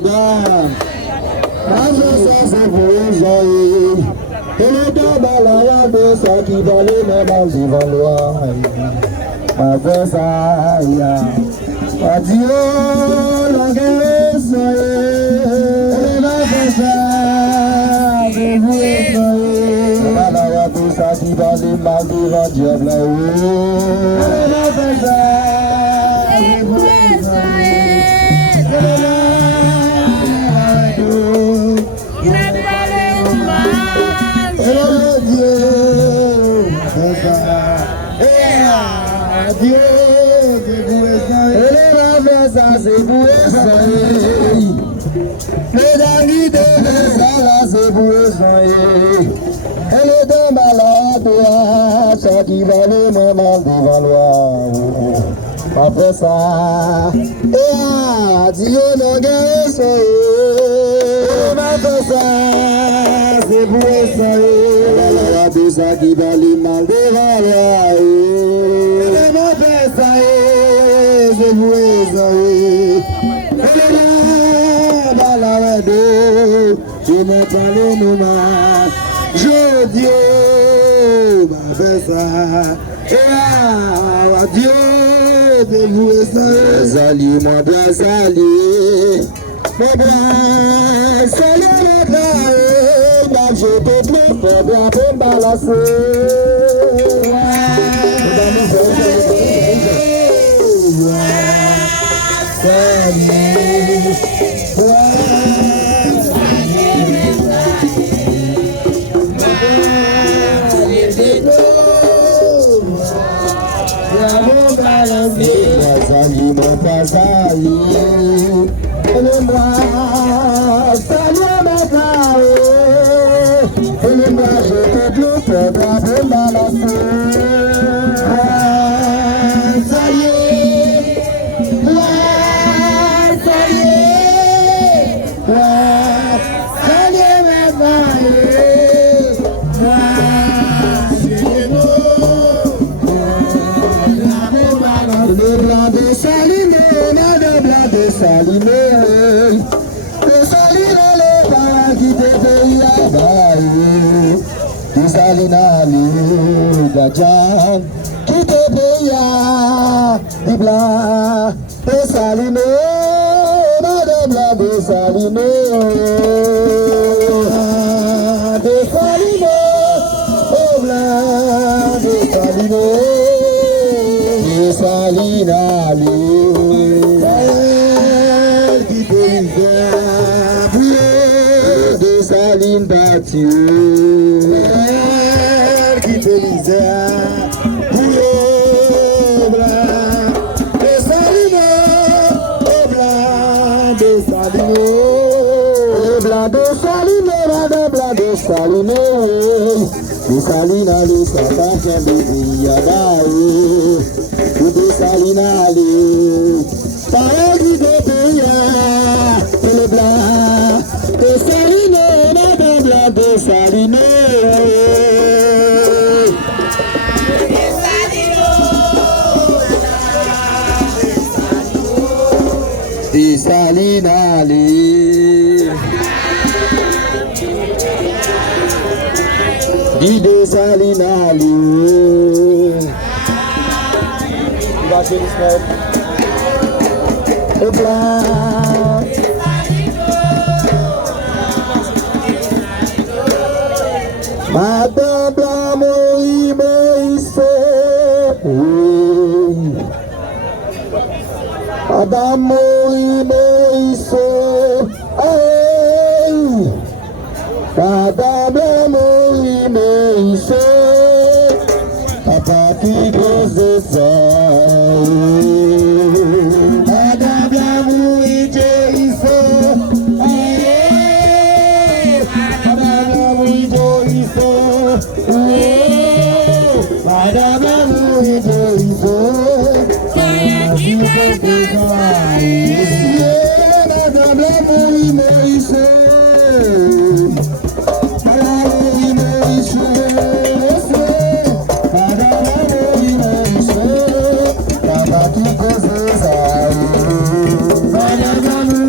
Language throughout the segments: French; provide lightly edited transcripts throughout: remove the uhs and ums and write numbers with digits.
dames. C'est pour les oreilles. Et les dames à la de ça qui va les mêmes ils vont loin. Ma Versailles. Adieu, la guerre soyez. Ma Versailles, c'est pour les oreilles. La de ça qui va les mêmes devant diable là-haut. Ma Versailles, c'est pour les oreilles. C'est pour les amis de ça, c'est pour et les deux malades, ça qui va le moment devant l'oie. Après ça, Dieu n'a gagné ça. Après ça, c'est pour les ça qui va le mal devant l'oie. Après ça, c'est pour je n'ai pas les noms, je Dieu, ma fait ça, et Dieu, de vous et ça, salut mon bras, salut, mon bras, salut mon bras, je peux plus faire bien pour me balancer. Salut mon père, salut, aimez-moi, salut mon père, aimez-moi, je te prie, pour braver ma lasse. Salimé, salimé les parents qui te payent à bailler. Tu salina les gadjan qui te payent à des blancs. Et salimé, madame la de salimé. De salimé, oh blanc, de salimé. De salina les. Saline battue, qui te misère, bouillon blanc, des salines, au blanc, des salines, au blanc, des salines, madame blanc, des salines, des salines, allez, ça t'entend des billades, des salines, allez, pareil qui te paye, le blanc, des salines. De Salino, de Salinali, de Salinali. Madame la Moïse, Madame Moïse, Madame la Moïse, Papa qui pose ça. Madame la Moïse, Madame Amour de Iso, Madame Amour Moïse, Madame Amour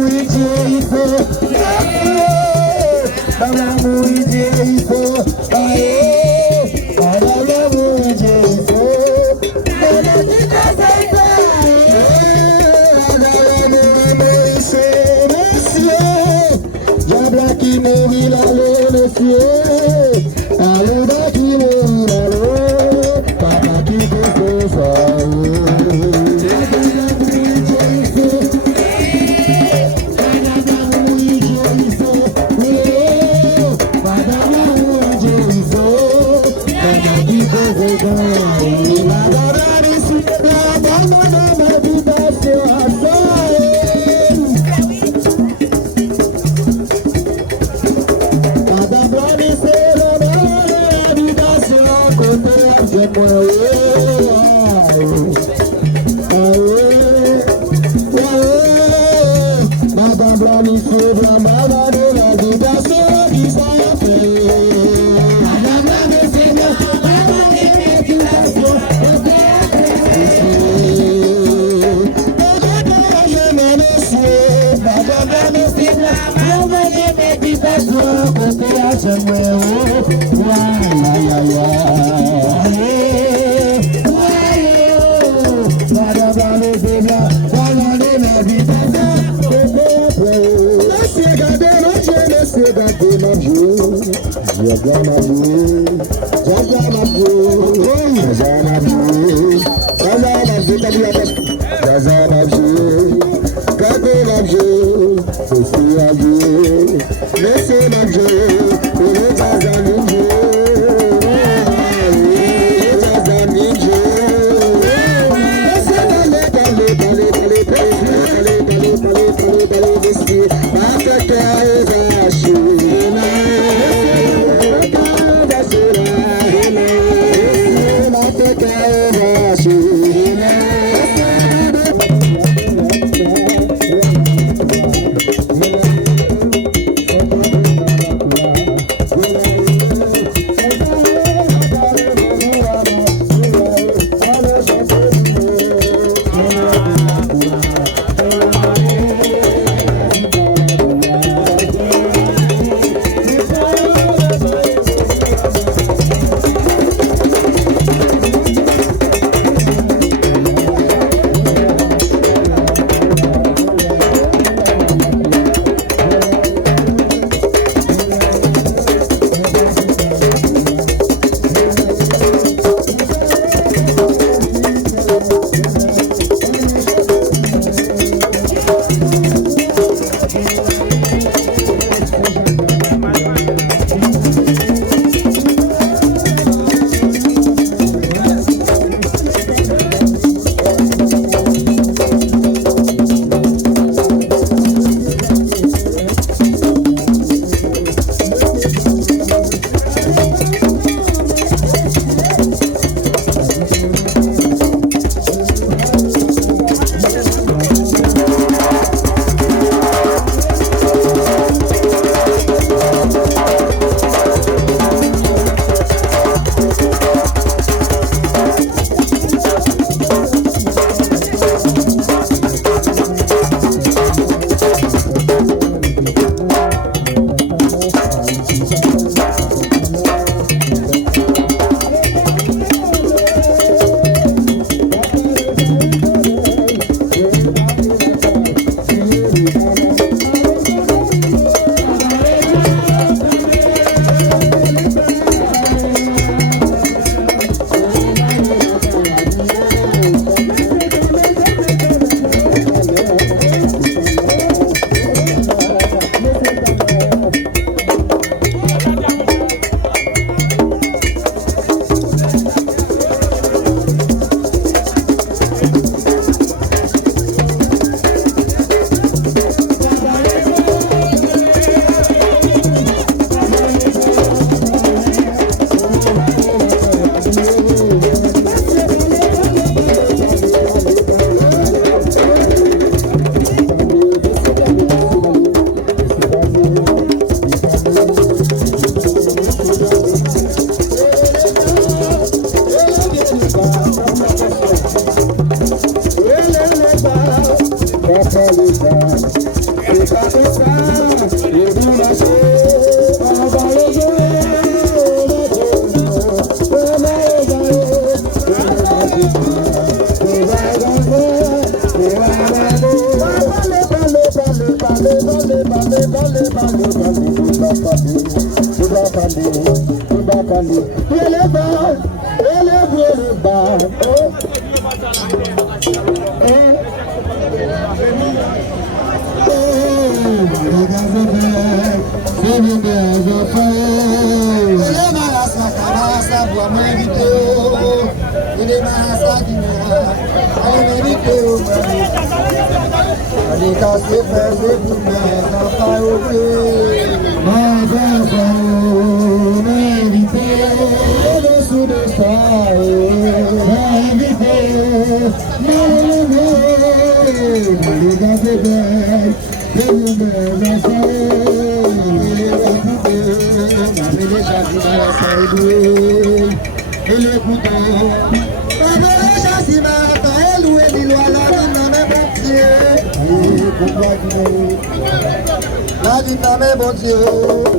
La vie n'a même bon Dieu,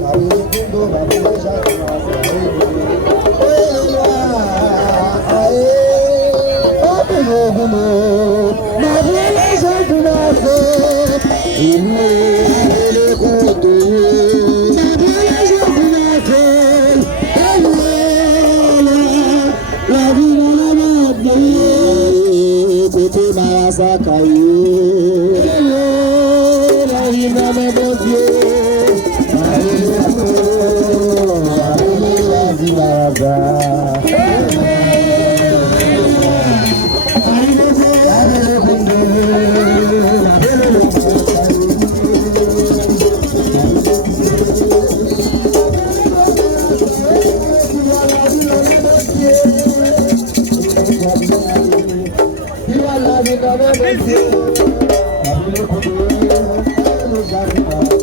la vie n'est pas bon, la vie n'est Thank you.